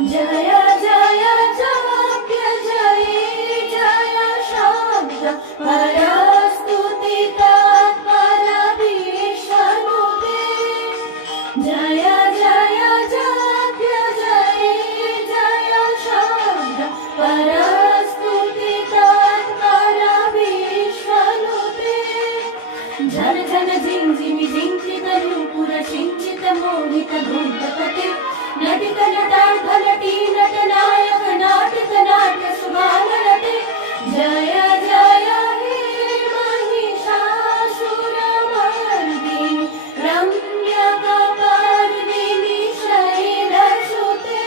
जय जय जाप्य जयी जय शब्द परस्तुति तत्पर विश्वरूपे जय जय जाप्य जयी जय शब्द परस्तुति तत्पर विश्वरूपे जन जन जिंजिमि जिंकित रूपुर सिंचित मोहित धूपपते नटित नटार्धनटी नटनायक नाटित नाट्य सुभानलते जय जय हे महिषासुरमर्दिनि रम्यकपर्दिनि शैलसुते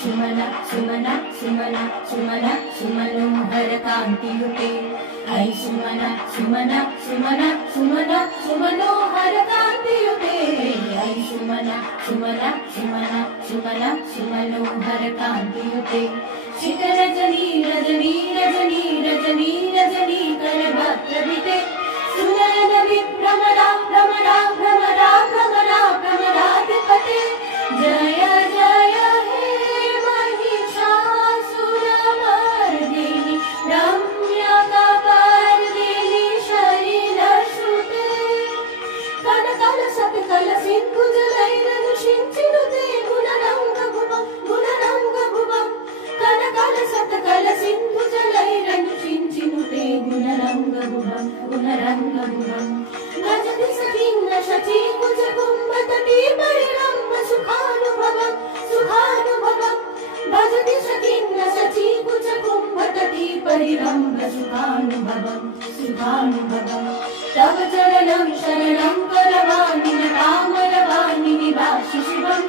सुमना सुमना सुमना सुमना सुमनोहर कांतियुते ऐ सुमना सुमना सुमना सुमना सुमनोहर कांतियुते ऐ सुमना सुमना सुमना सुमना सुमनोहर कांतियुते शिखरजनी रजनी रजनी रजनी रजनी करभद्रविते सुनयन विभ्रमरा भ्रमरा भ्रमरा भ्रमरा भ्रमराधिपते जय जय हे महिषासुरमर्दिनि रम्यकपर्दिनि शैलसुते कनकलसत्कल सिन्धुजलैरनुषिञ्चिनुते गुणरङ्गभुवं गुणरङ्गभुवं कनकलसत्कल सिन्धुजलैरनुषिञ्चिनुते गुणरङ्गभुवं गुणरङ्गभुवं भजति सखिन्न शचीकुजकुम्भतटी परिरम्भ सुखानुभवं सुखानुभवं भजति सखिन्न शचीकुजकुम्भतटी परिरम्भ सुखानुभवं सुखानुभवं तव चरणं शरणं करवाणि नतामरवाणि निवासि शिवम्